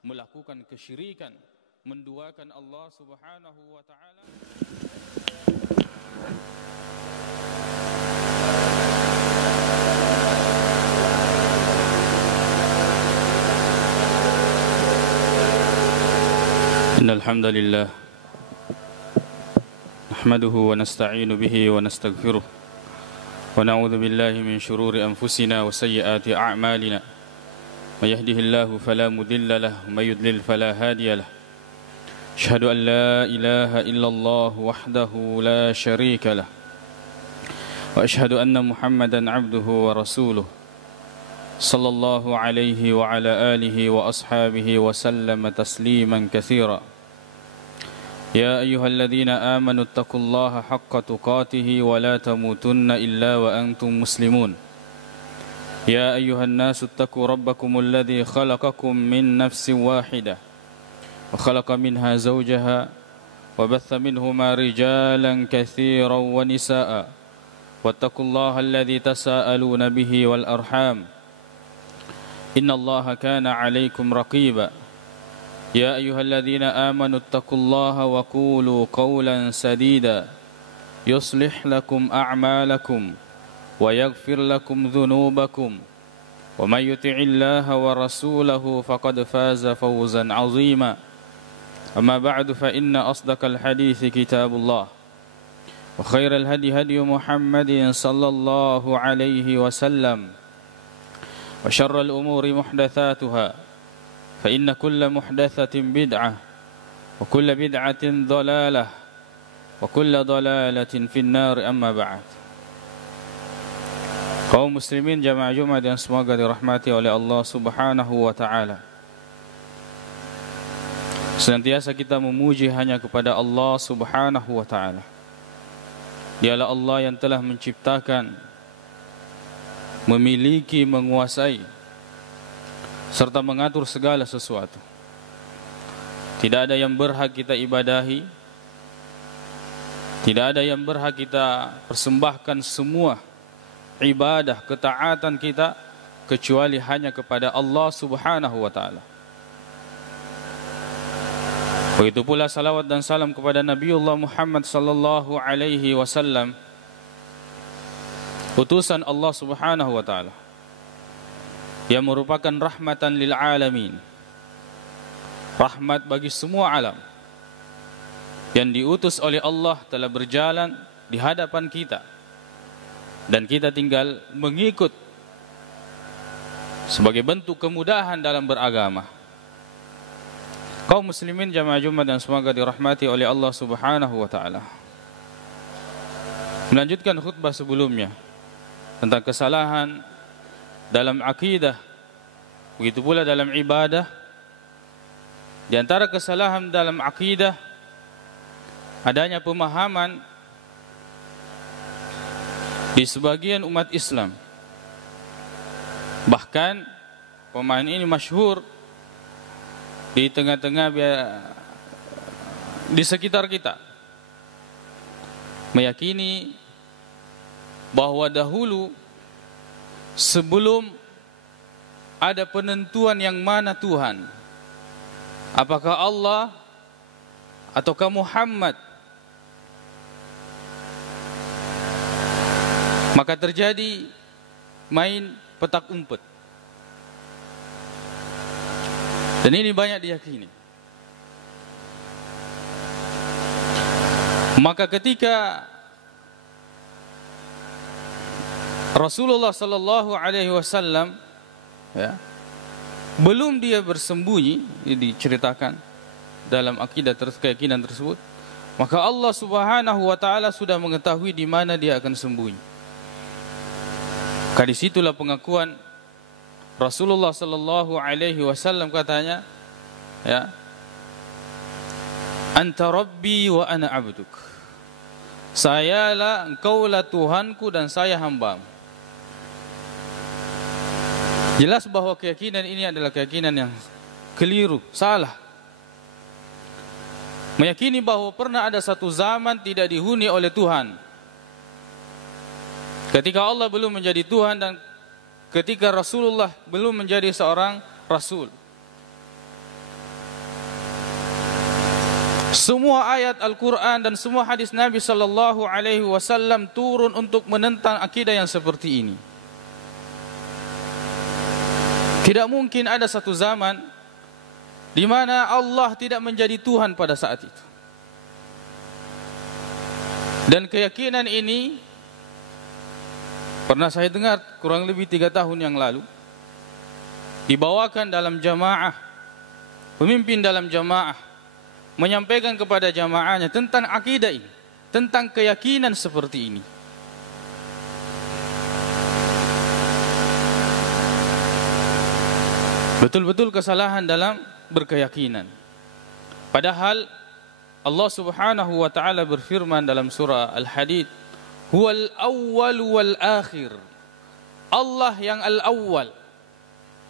melakukan kesyirikan, menduakan Allah Subhanahu wa taala. Innal hamdalillah nahmaduhu wa nasta'inu bihi wa nastaghfiruh wa na'udzu billahi min shururi anfusina wa sayyiati a'malina. May yahdihillahu fala mudilla lahu wa may yudlil fala hadiya lahu. Asyhadu an la ilaha illallah wahdahu la syarika lahu wa asyhadu anna Muhammadan 'abduhu wa rasuluh. Sallallahu alaihi wa ala alihi wa ashabihi wa sallama tasliman katsira. Ya ayyuhalladzina amanu taqullaha haqqa tuqatih wa la tamutunna illa wa antum muslimun. Ya ayyuhan nasu taqu rabbakumul ladzi khalaqakum min nafsin wahidah wa khalaqa minha zawjaha wa batha minhuma rijalan katsiran wa nisaa'a wattaqullaha alladzi tasaaluna bihi wal arham. Innallaha kana 'alaikum raqiba. Ya ayyuhalladzina amanu taqullaha wa qulu qawlan sadida yuslih lakum a'malakum wa yaghfir lakum dhunubakum wa may yuti'illaha wa rasulahu faqad faza fawzan 'azima. Amma ba'du fa inna asdaqal hadithi kitabullah wa khairal hadi hadyu Muhammadin sallallahu alaihi wasallam wa syarrul umuri muhdatsatuha fa inna kulla muhdatsatin bid'ah wa kulla bid'atin dhalalah wa kulla dhalalatin finnar. Amma ba'd. Kaum muslimin jamaah Jumat yang semoga dirahmati oleh Allah Subhanahu wa taala. Senantiasa kita memuji hanya kepada Allah Subhanahu wa taala. Dialah Allah yang telah menciptakan, memiliki, menguasai serta mengatur segala sesuatu. Tidak ada yang berhak kita ibadahi, tidak ada yang berhak kita persembahkan semua ibadah, ketaatan kita kecuali hanya kepada Allah Subhanahu wa taala. Begitu pula salawat dan salam kepada Nabiullah Muhammad sallallahu alaihi wasallam, utusan Allah Subhanahu wa taala yang merupakan rahmatan lil alamin, rahmat bagi semua alam, yang diutus oleh Allah telah berjalan di hadapan kita dan kita tinggal mengikut sebagai bentuk kemudahan dalam beragama. Kaum muslimin jamaah Jumat dan semoga dirahmati oleh Allah Subhanahu wa taala. Melanjutkan khutbah sebelumnya tentang kesalahan dalam akidah, begitu pula dalam ibadah. Di antara kesalahan dalam akidah adanya pemahaman di sebagian umat Islam, bahkan pemahaman ini masyhur di tengah-tengah di sekitar kita, meyakini bahwa dahulu sebelum ada penentuan yang mana Tuhan, apakah Allah ataukah Muhammad, maka terjadi main petak umpet. Dan ini banyak diyakini. Maka ketika Rasulullah sallallahu alaihi wasallam belum dia bersembunyi, diceritakan dalam akidah keyakinan tersebut, maka Allah Subhanahu wa taala sudah mengetahui di mana dia akan sembunyi. Di situlah pengakuan Rasulullah sallallahu alaihi wasallam, katanya, anta rabbi wa ana abduk. Sayalah, engkaulah Tuhanku dan saya hambamu. Jelas bahwa keyakinan ini adalah keyakinan yang keliru, salah. Meyakini bahwa pernah ada satu zaman tidak dihuni oleh Tuhan, ketika Allah belum menjadi Tuhan dan ketika Rasulullah belum menjadi seorang Rasul. Semua ayat Al-Quran dan semua hadis Nabi Sallallahu Alaihi Wasallam turun untuk menentang akidah yang seperti ini. Tidak mungkin ada satu zaman di mana Allah tidak menjadi Tuhan pada saat itu. Dan keyakinan ini pernah saya dengar kurang lebih 3 tahun yang lalu, dibawakan dalam jamaah, pemimpin dalam jamaah menyampaikan kepada jamaahnya tentang akidah ini, tentang keyakinan seperti ini. Betul-betul kesalahan dalam berkeyakinan. Padahal Allah Subhanahu wa taala berfirman dalam surah Al-Hadid, "Huwal awwal wal akhir." Allah yang al-awwal,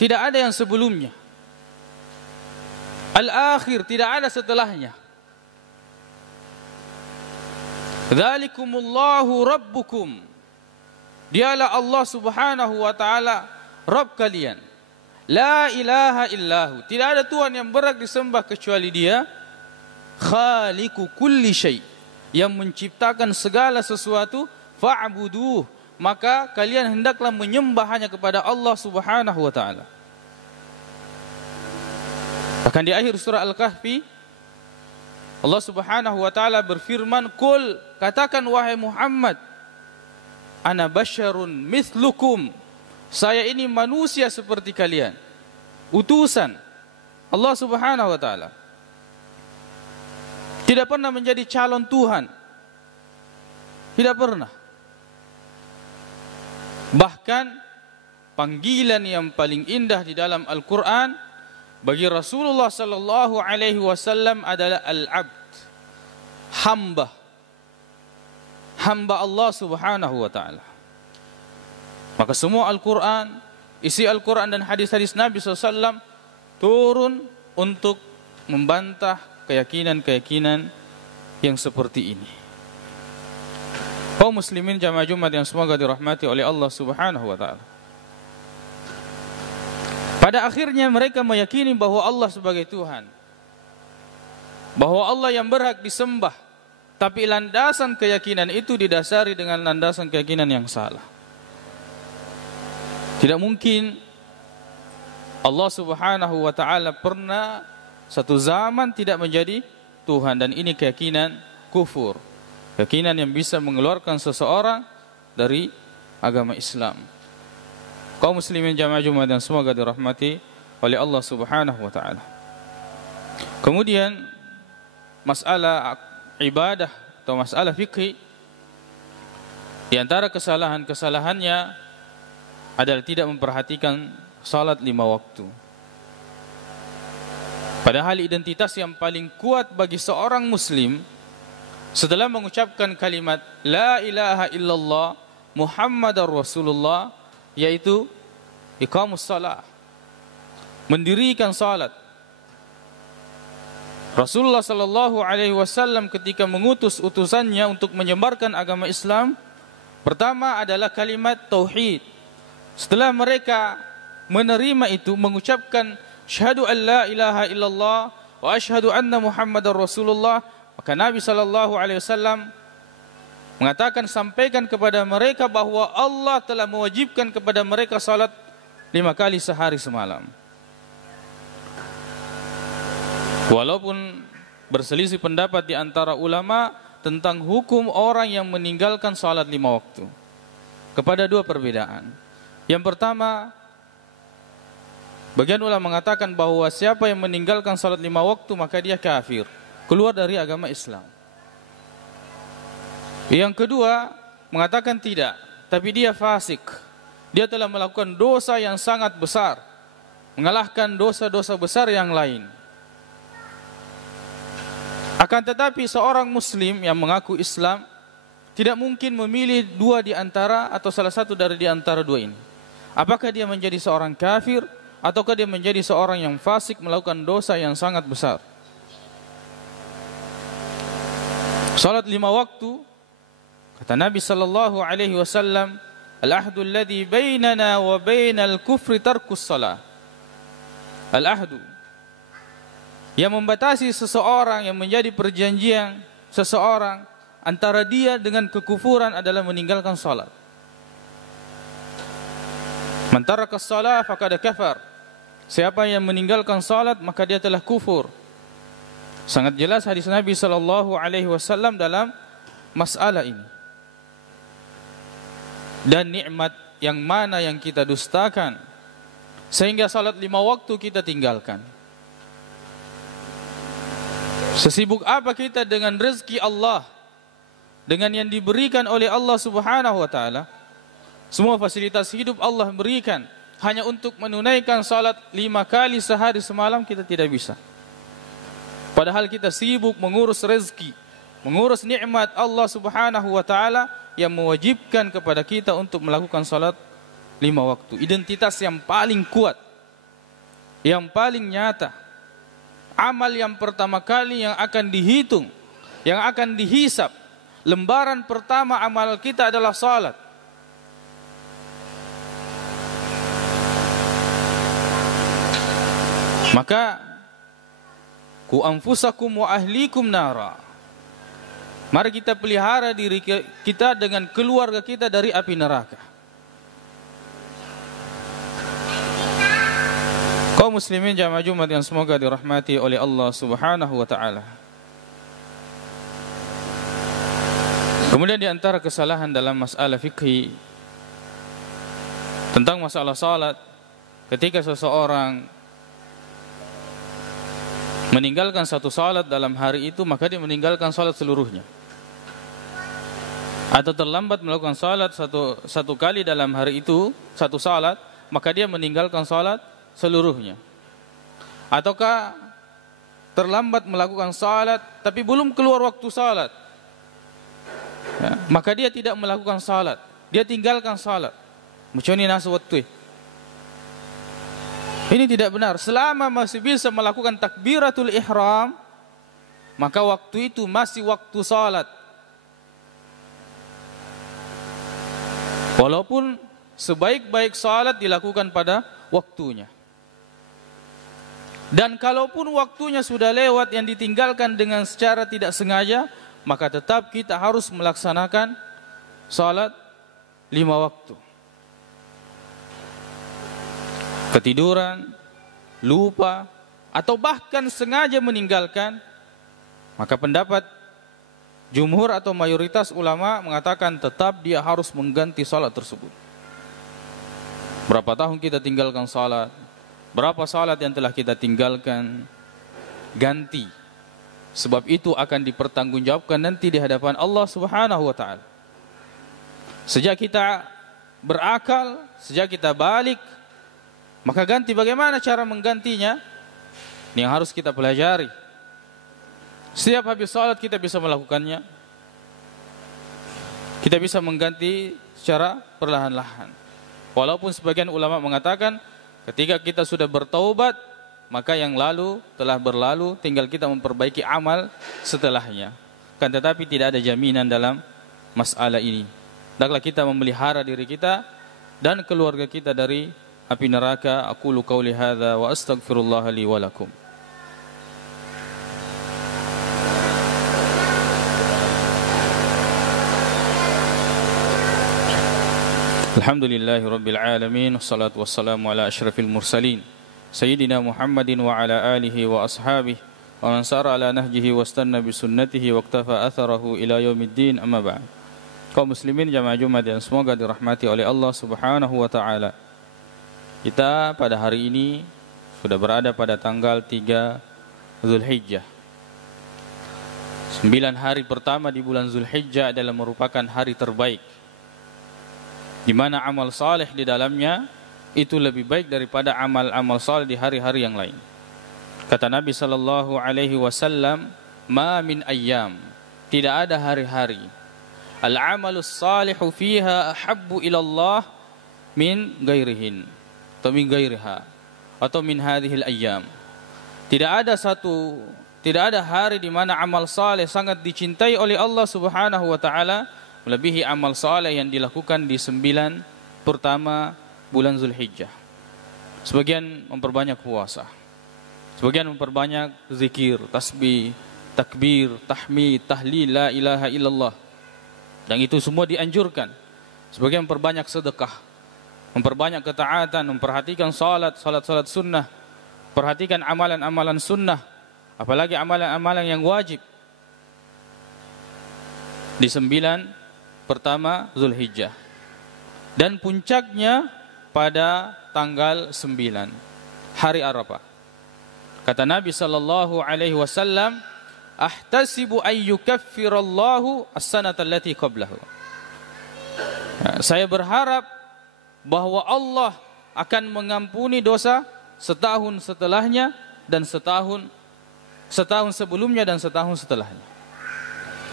tidak ada yang sebelumnya. Al-akhir, tidak ada setelahnya. Dzalikumullahu rabbukum. Dialah Allah Subhanahu wa taala Rabb kalian. La ilaha illahu. Tidak ada Tuhan yang berhak disembah kecuali Dia. Khaliqu kulli syai', yang menciptakan segala sesuatu. Fa'buduh, maka kalian hendaklah menyembah hanya kepada Allah Subhanahu wa taala. Bahkan di akhir surah Al-Kahfi Allah Subhanahu wa taala berfirman, "Qul," katakan wahai Muhammad, "Ana basyarun mithlukum." Saya ini manusia seperti kalian. Utusan Allah Subhanahu wa taala. Tidak pernah menjadi calon Tuhan. Tidak pernah. Bahkan panggilan yang paling indah di dalam Al-Quran bagi Rasulullah sallallahu alaihi wasallam adalah al-abd, hamba. Hamba Allah Subhanahu wa taala. Maka semua Al-Quran, isi Al-Quran dan hadis-hadis Nabi SAW turun untuk membantah keyakinan-keyakinan yang seperti ini. Kaum muslimin jamaah Jumat yang semoga dirahmati oleh Allah Subhanahu wa taala. Pada akhirnya mereka meyakini bahwa Allah sebagai Tuhan, bahwa Allah yang berhak disembah, tapi landasan keyakinan itu didasari dengan landasan keyakinan yang salah. Tidak mungkin Allah Subhanahu wa taala pernah satu zaman tidak menjadi Tuhan, dan ini keyakinan kufur. Keyakinan yang bisa mengeluarkan seseorang dari agama Islam. Kaum muslimin jamaah Jumat yang semoga dirahmati oleh Allah Subhanahu wa taala. Kemudian masalah ibadah atau masalah fikih, di antara kesalahan-kesalahannya adalah tidak memperhatikan salat 5 waktu. Padahal identitas yang paling kuat bagi seorang muslim setelah mengucapkan kalimat La ilaha illallah Muhammadar Rasulullah, yaitu iqamus salat, mendirikan salat. Rasulullah sallallahu alaihi wasallam ketika mengutus utusannya untuk menyebarkan agama Islam, pertama adalah kalimat tauhid. Setelah mereka menerima itu, mengucapkan syahadu an la ilaha illallah wa asyhadu anna Muhammadar Rasulullah, maka Nabi sallallahu alaihi wasallam mengatakan, sampaikan kepada mereka bahwa Allah telah mewajibkan kepada mereka salat 5 kali sehari semalam. Walaupun berselisih pendapat di antara ulama tentang hukum orang yang meninggalkan salat 5 waktu, kepada 2 perbedaan. Yang pertama, bagian ulama mengatakan bahwa siapa yang meninggalkan salat 5 waktu maka dia kafir, keluar dari agama Islam. Yang kedua mengatakan tidak, tapi dia fasik. Dia telah melakukan dosa yang sangat besar, mengalahkan dosa-dosa besar yang lain. Akan tetapi seorang muslim yang mengaku Islam tidak mungkin memilih 2 di antara atau salah satu dari di antara 2 ini. Apakah dia menjadi seorang kafir ataukah dia menjadi seorang yang fasik melakukan dosa yang sangat besar. Salat 5 waktu, kata Nabi sallallahu alaihi wasallam, al-ahdu alladhi bainana wa bainal kufri tarkus salah. Al-ahdu, Yang membatasi seseorang, yang menjadi perjanjian seseorang antara dia dengan kekufuran adalah meninggalkan salat. Man taraka as-salah faqad kafar. Siapa yang meninggalkan salat maka dia telah kufur. Sangat jelas hadis Nabi sallallahu alaihi wasallam dalam masalah ini. Dan nikmat yang mana yang kita dustakan sehingga salat 5 waktu kita tinggalkan. Sesibuk apa kita dengan rezeki Allah, dengan yang diberikan oleh Allah Subhanahu wa taala. Semua fasilitas hidup Allah berikan, hanya untuk menunaikan salat 5 kali sehari semalam kita tidak bisa. Padahal kita sibuk mengurus rezeki, mengurus nikmat Allah Subhanahu wa taala yang mewajibkan kepada kita untuk melakukan salat 5 waktu. Identitas yang paling kuat, yang paling nyata, amal yang pertama kali yang akan dihitung, yang akan dihisap. Lembaran pertama amal kita adalah salat. Maka ku anfusakum wa ahlikum nara. Mari kita pelihara diri kita dengan keluarga kita dari api neraka. Kaum muslimin jamaah Jumat yang semoga dirahmati oleh Allah Subhanahu wa taala. Kemudian di antara kesalahan dalam masalah fikih tentang masalah salat, ketika seseorang meninggalkan satu salat dalam hari itu, maka dia meninggalkan salat seluruhnya. Atau terlambat melakukan salat satu kali dalam hari itu, satu salat, maka dia meninggalkan salat seluruhnya. Ataukah terlambat melakukan salat tapi belum keluar waktu salat, ya, maka dia tidak melakukan salat, dia tinggalkan salat. Macam ni nasu waktu. Ini tidak benar. Selama masih bisa melakukan takbiratul ihram, maka waktu itu masih waktu salat. Walaupun sebaik-baik salat dilakukan pada waktunya. Dan kalaupun waktunya sudah lewat yang ditinggalkan dengan secara tidak sengaja, maka tetap kita harus melaksanakan salat 5 waktu. Ketiduran, lupa, atau bahkan sengaja meninggalkan, maka pendapat jumhur atau mayoritas ulama mengatakan tetap dia harus mengganti salat tersebut. Berapa tahun kita tinggalkan salat, berapa salat yang telah kita tinggalkan, ganti. Sebab itu akan dipertanggungjawabkan nanti di hadapan Allah Subhanahu wa taala. Sejak kita berakal, sejak kita balik, maka ganti. Bagaimana cara menggantinya? Ini yang harus kita pelajari. Setiap habis salat kita bisa melakukannya. Kita bisa mengganti secara perlahan-lahan. Walaupun sebagian ulama mengatakan ketika kita sudah bertaubat, maka yang lalu telah berlalu, tinggal kita memperbaiki amal setelahnya. Kan tetapi tidak ada jaminan dalam masalah ini. Hendaklah kita memelihara diri kita dan keluarga kita dari api neraka. Aqulu qauli hadza wa astaghfirullah li wa lakum. Alhamdulillahi rabbil alamin, wassalatu wassalamu ala asyrafil mursalin sayyidina Muhammadin wa ala alihi wa ashabihi wa man sara ala nahjihi wastanna bi sunnatihi waqtafa atharahu ila yaumiddin, amma ba'd. Kaum muslimin jamaah Jumat yang semoga dirahmati oleh Allah Subhanahu wa taala. Kita pada hari ini sudah berada pada tanggal 3 Zulhijjah. 9 hari pertama di bulan Zulhijjah adalah merupakan hari terbaik, di mana amal saleh di dalamnya itu lebih baik daripada amal-amal saleh di hari-hari yang lain. Kata Nabi sallallahu alaihi wasallam, "Ma min ayyam", tidak ada hari-hari, al-amalus salihu fiha ahabbu ila Allah min ghairihin, atau min ghairiha, atau min hadhil ayyam. Tidak ada hari di mana amal saleh sangat dicintai oleh Allah Subhanahu wa taala melebihi amal saleh yang dilakukan di 9 pertama bulan Zulhijjah. Sebagian memperbanyak puasa, Sebagian memperbanyak zikir, tasbih, takbir, tahmid, tahlil, la ilaha illallah. Dan itu semua dianjurkan. Sebagian memperbanyak sedekah, memperbanyak ketaatan, memperhatikan salat sunnah, perhatikan amalan-amalan sunnah, apalagi amalan-amalan yang wajib. Di 9 pertama Zulhijjah. Dan puncaknya pada tanggal 9, hari Arafah. Kata Nabi sallallahu alaihi wasallam, "Ahtasibu ay yukaffirallahu as-sanata allati qablahu." Saya berharap bahwa Allah akan mengampuni dosa setahun setelahnya dan setahun sebelumnya dan setahun setelahnya.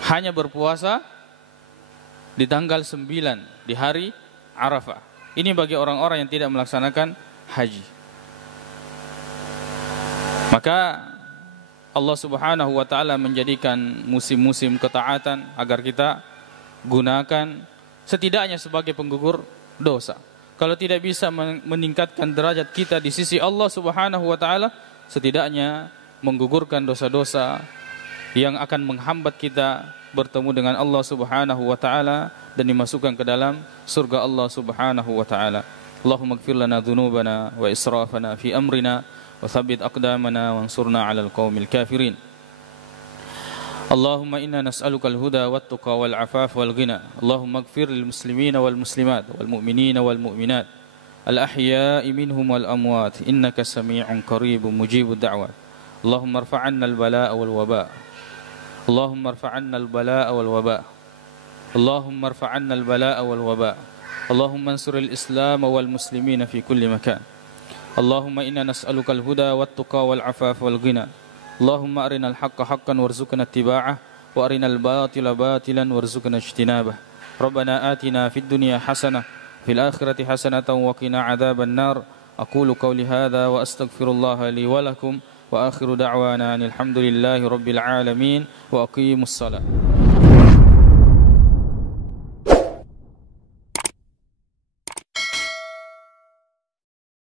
Hanya berpuasa di tanggal 9 di hari Arafah. Ini bagi orang-orang yang tidak melaksanakan haji. Maka Allah Subhanahu wa taala menjadikan musim-musim ketaatan agar kita gunakan setidaknya sebagai penggugur dosa. Kalau tidak bisa meningkatkan derajat kita di sisi Allah Subhanahu wa taala, setidaknya menggugurkan dosa-dosa yang akan menghambat kita bertemu dengan Allah Subhanahu wa taala dan dimasukkan ke dalam surga Allah Subhanahu wa taala. Allahumma ighfir lana dhunubana wa israfana fi amrina wa thabbit aqdamana wansurna 'alal qaumil kafirin. Allahumma inna nas'aluka al-huda wat-tuqa wal-'afaf wal-ghina. Allahumma ighfir lil muslimina wal muslimat wal mu'minina wal mu'minat al-ahya'i minhum wal amwat innaka samii'un qaribun mujibud da'wat. Allahumma irfa' 'anna al-balaa'a wal waba'. Allahumma irfa' 'anna al-balaa'a wal waba'. Allahumma irfa' 'anna al-balaa'a wal waba'. Allahumma ansur al-islam wal muslimina fi kulli makan. Allahumma inna nas'aluka al-huda wat-tuqa wal-'afaf wal-ghina. Allahumma arinal haqqa haqqan warzuqna ittiba'ah wa arinal batila batilan warzuqna ijtinabah. Rabbana atina fid dunya hasanah fil akhirati hasanatan wa qina adzaban nar. Aqulu qawli hadza wa astaghfirullaha li wa lakum wa akhiru da'wana alhamdulillahi rabbil alamin wa aqimus salat.